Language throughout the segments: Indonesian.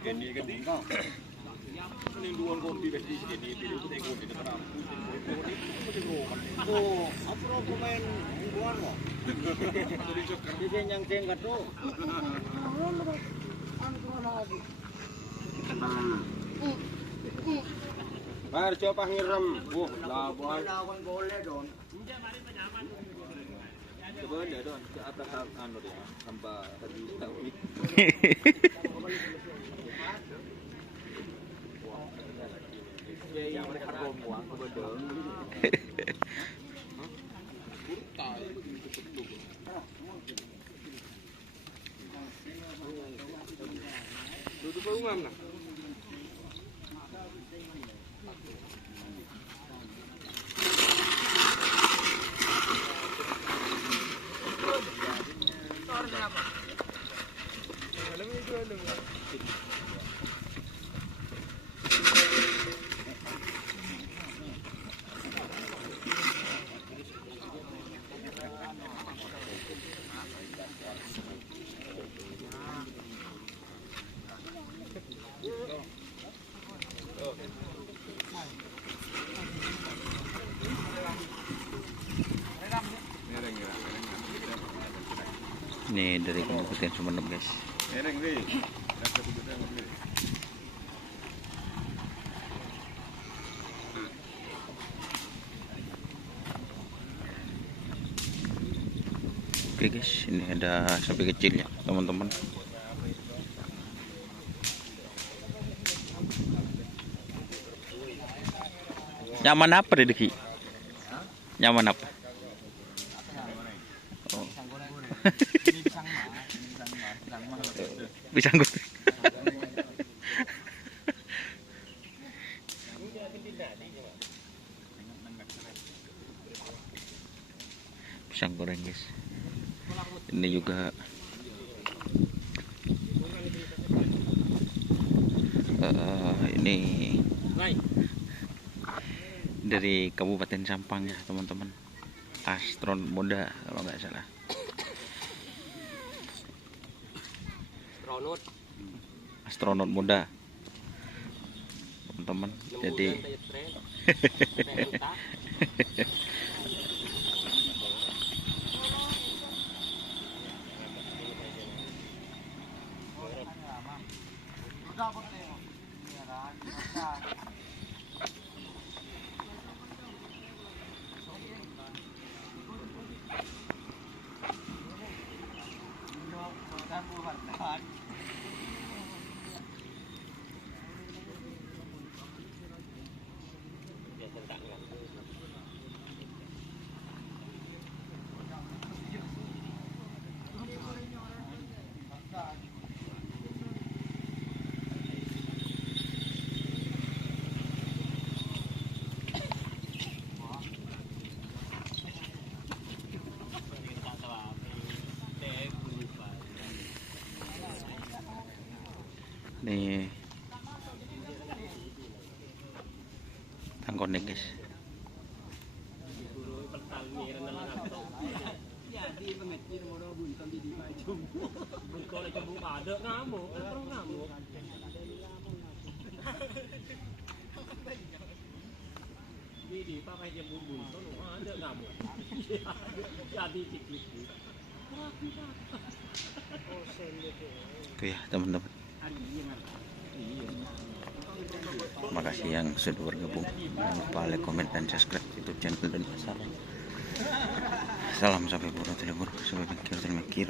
Ini ketika peninduan kopi besti ini itu tekun di depan aku. Oh, apa pemain buan lo? Jadi joker. Bisa yang tingkat tuh. Bar coba ngirim. Lah boy. Lawan boleh dong. Coba deh don, ke atas anu dia, sampai tadi tahu. Ya yang mereka buang ke bedeng. Duduk rumah mana? Ini dari Kabupaten Sumeneb, guys. Oke guys, ini ada sapi kecil ya teman-teman. Nyaman apa deh Deki? Nyaman apa? Oh. Pisang goreng. Pisang goreng guys. Ini juga ini dari Kabupaten Sampang ya teman-teman. Astronot muda kalau nggak salah. Astronot muda teman-teman. Jadi nih tangkon nih guys. Oke ya teman-teman, makasih yang sudah bergabung. Jangan lupa like, komen, dan subscribe YouTube channel dan salam sampai bertemu.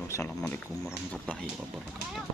Wassalamualaikum warahmatullahi wabarakatuh.